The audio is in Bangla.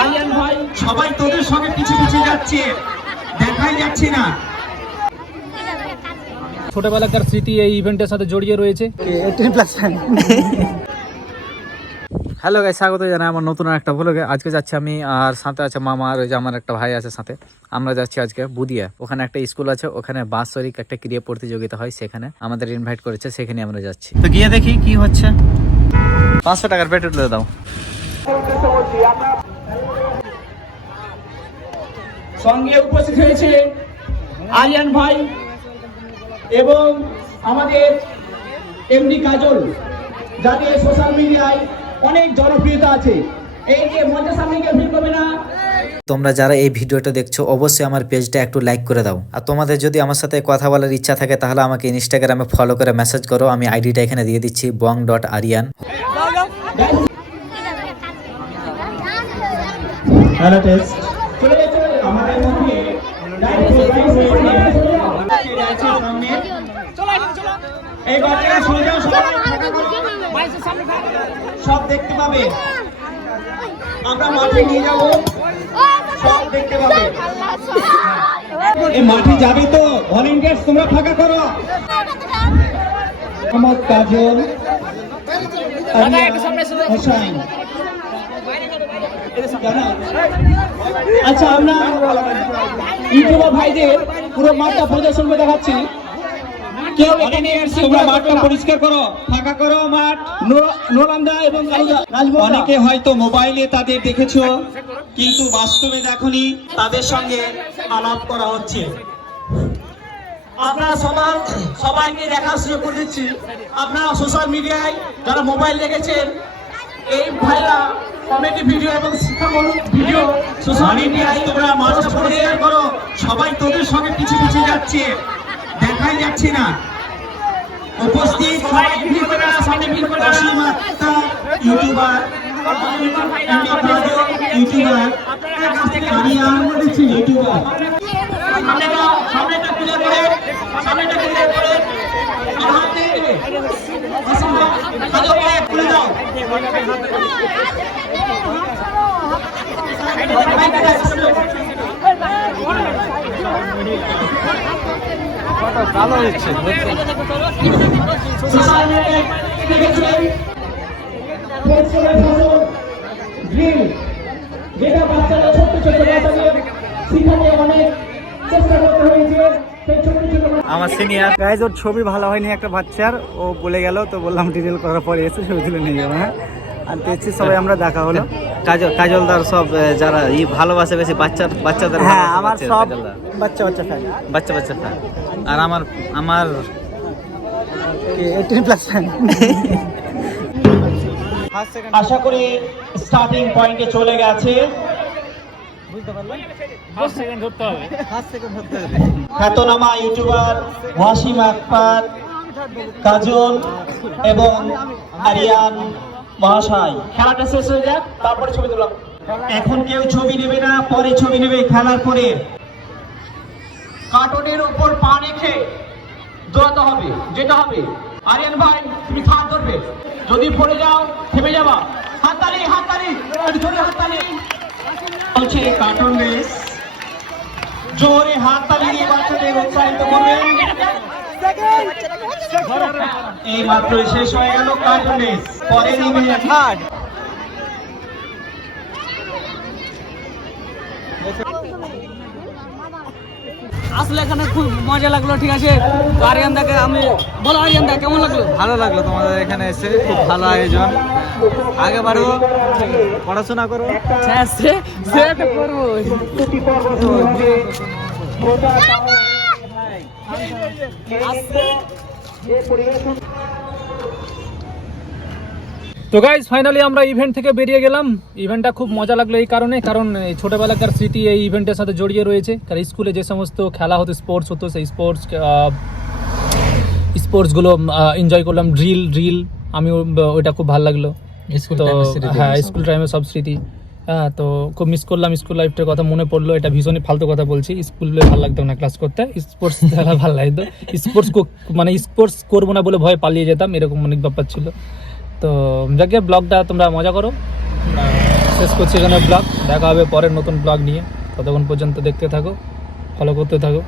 আরিয়ান ভাই সবাই তোদের সঙ্গে পিছিয়ে পিছিয়ে যাচ্ছে, দেখাই যাচ্ছে না। ছোটবেলাকার স্মৃতি এই ইভেন্টের সাথে জড়িয়ে রয়েছে। হ্যালো গাইস, স্বাগত জানাই আমার নতুন একটা ভ্লগে। আজকে যাচ্ছি আমি, আর সাথে আছে মামা, আর ওই যে আমার একটা ভাই আছে সাথে। আমরা যাচ্ছি আজকে বুদিয়া, ওখানে একটা স্কুল আছে, ওখানে বাৎসরিক একটা ক্রীড়া প্রতিযোগিতা হয়, সেখানে আমাদের ইনভাইট করেছে, সেখানে আমরা যাচ্ছি। তো গিয়ে দেখি কি হচ্ছে। 500 টাকার পেট্রোল দিয়ে দাও। সঙ্গে উপস্থিত হয়েছে আরিয়ান ভাই এবং আমাদের এমডি কাজল, যাদের সোশ্যাল মিডিয়ায় অনেক জনপ্রিয়তা আছে। এই যে মঞ্চের সামনে কেউ ভিড় করবে না। তোমরা যারা এই ভিডিওটা দেখছো অবশ্যই আমার পেজটা একটু লাইক করে দাও। আর তোমাদের যদি আমার সাথে কথা বলার ইচ্ছা থাকে তাহলে আমাকে ইনস্টাগ্রামে ফলো করে মেসেজ করো। আমি আইডিটা এখানে দিয়ে দিচ্ছি, bong.aryan। হ্যালো টেস্ট চলে যাচ্ছে আমাদের মধ্যে এই বাচ্চারা সোজা সব দেখতে পাবে, আমরা মাঠে নিয়ে যাব, সব দেখতে পাবে। এই মাঠে যাবে তো ভলেন্টিয়ার্স তোমরা ফাঁকা করো। মোহাম্মদ কাজল, হোসেন। আচ্ছা, আমরা ইউটিউবার ভাইদের পুরো মাঠটা প্রদর্শন করে দেখাচ্ছি। কেউ এখানে তোমরা মাঠটা পরিষ্কার করো, ফাঁকা করো মাঠ। নোলান্দা এবং অনেকে হয়তো মোবাইলে তাদের দেখেছো, কিন্তু বাস্তবে দেখনি, তাদের সঙ্গে আলাপ করা হচ্ছে। আপনারা সবাইকে দেখার সুযোগ করে দিচ্ছি। আপনারা সোশ্যাল মিডিয়ায় যারা মোবাইল দেখেছেন, এই ভাইরা কমেডি ভিডিও এবং শিক্ষামূলক ভিডিও সোশ্যাল মিডিয়ায় তোমরা মানুষ শেয়ার করো। সবাই তোদের সঙ্গে পিছিয়ে পিছিয়ে যাচ্ছে, দেখাই যাচ্ছে না। উপস্থিত ইউটিউবার ভালো হচ্ছে। যেটা বাচ্চারা ছোট ছোট বাচ্চাদের শিখাতে অনেক চেষ্টা করতে হয়েছে। আমার সিনিয়র গাইজ, ওর ছবি ভালো হয়নি একটা বাচ্চার, ও বলে গেল, তো বললাম ডিটেল করার পরে এসে ছবি তুলে নিয়ে যাবো। হ্যাঁ, আর দেখছি সবাই আমরা দেখা হলো। কাজলদার সব যারা ভালোবাসে বেশি বাচ্চাদের, হ্যাঁ আমার সব বাচ্চা ফ্যান। আর আমার 18+ ফ্যান। আশা করি স্টার্টিং পয়েন্টে চলে গেছে। খ্যাতনামা ইউটিউবার ওয়াসিম আকবর, কাজল এবং আরিয়ান মহাশয়, খেলাটা শেষ হয়ে যাক, তারপরে ছবি তুললাম। এখন কেউ ছবি নেবে না, পরে ছবি নেবে খেলার পরে। কার্টনের উপর পা রেখে দৌড়াতে হবে, যেতে হবে। আরিয়ান ভাই তুমি থাম ধরবে, যদি পড়ে যাও থেমে যাবা। হাততালি, জোরে হাততালি। চলছে কার্টন রেস, জোরে হাততালি দিয়ে বাচ্চাদের উৎসাহিত করবেন। এই মাত্র শেষ হয়ে গেল কার্টন রেস, পরে নিবে হাট। আসলে এখানে খুব মজা লাগলো, ঠিক আছে। আরিয়ান দাকে আমি বলো, আরিয়ান দা কেমন লাগলো? ভালো লাগলো তোমাদের এখানে এসে, খুব ভালো আয়োজন। আগে বাড়বো, পড়াশোনা করো। তো গাইজ, ফাইনালি আমরা ইভেন্ট থেকে বেরিয়ে গেলাম। ইভেন্টটা খুব মজা লাগলো এই কারণে, কারণ ছোটবেলাকার স্মৃতি এই ইভেন্টের সাথে জড়িয়ে রয়েছে। কারণ স্কুলে যে সমস্ত খেলা হতো, স্পোর্টস হতো, সেই স্পোর্টসগুলো এনজয় করলাম। ড্রিল আমি ওইটা খুব ভালো লাগলো। হ্যাঁ, স্কুল টাইমে সব স্মৃতি। হ্যাঁ, তো খুব মিস করলাম। স্কুল লাইফটার কথা মনে পড়লো। এটা ভীষণই ফালতু কথা বলছি, স্কুলে ভালো লাগতো না ক্লাস করতে, স্পোর্টস খেলা ভালো লাগতো। স্পোর্টস করবো না বলে ভয় পালিয়ে যেতাম, এরকম অনেক ব্যাপার ছিল। তো তো যাকে ব্লগটা তোমরা মজা করো, শেষ করছি এখানে ব্লগ। দেখা হবে পরের নতুন ব্লগ নিয়ে, ততক্ষণ পর্যন্ত দেখতে থাকো, ফলো করতে থাকো।